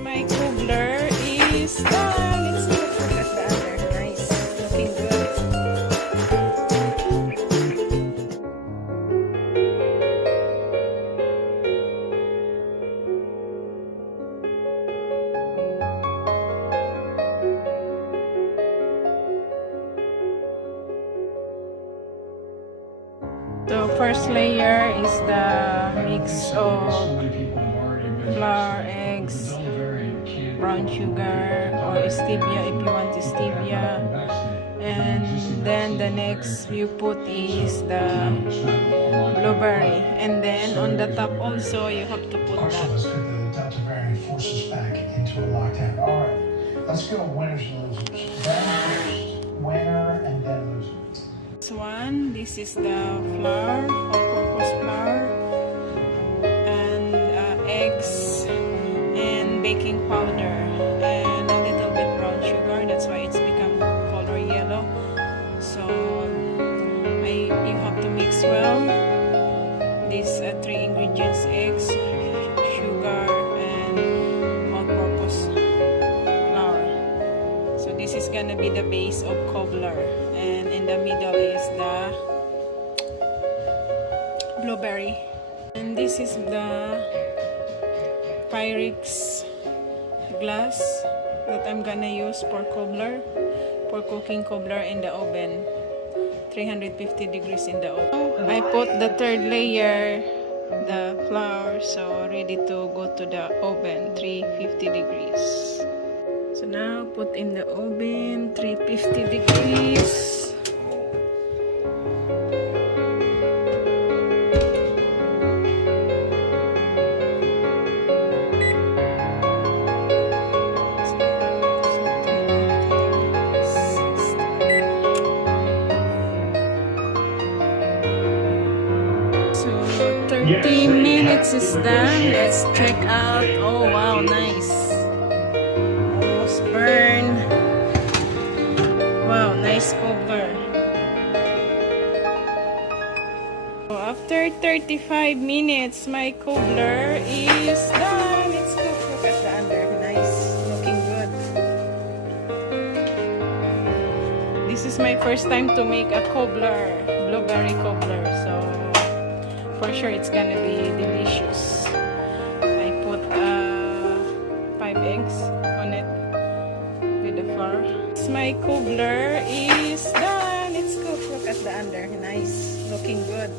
My cobbler is done. It's good. Look at the other. Nice. Looking good. So first layer is the mix of flour, eggs, brown sugar, or stevia if you want stevia, and then the next you put is the blueberry, and then on the top also you have to put that. Delta variant forces back into a lockdown. All right, let's go winners and losers. Ben first, winner and then loser. This is the flour, all-purpose flour, and eggs, and baking powder, and a little bit brown sugar. That's why it's become color yellow. So you have to mix well these three ingredients: eggs, sugar, and all-purpose flour. So this is gonna be the base of cobbler, and in the middle is the blueberry, and this is the Pyrex glass that I'm gonna use for cobbler, for cooking cobbler in the oven, 350 degrees in the oven. I put the third layer, the flour, so ready to go to the oven, 350 degrees. So now put in the oven, 350 degrees. So 30 minutes is done. Let's check out. Oh wow, nice. Almost burned. Wow, nice cobbler. So after 35 minutes, my cobbler is done. It's cooked. Look at the under. Nice. Looking good. This is my first time to make a cobbler, blueberry cobbler. So for sure it's gonna be delicious. I put 5 eggs on it with the flour. My cobbler is done. It's cooked. Look at the under. Nice. Looking good.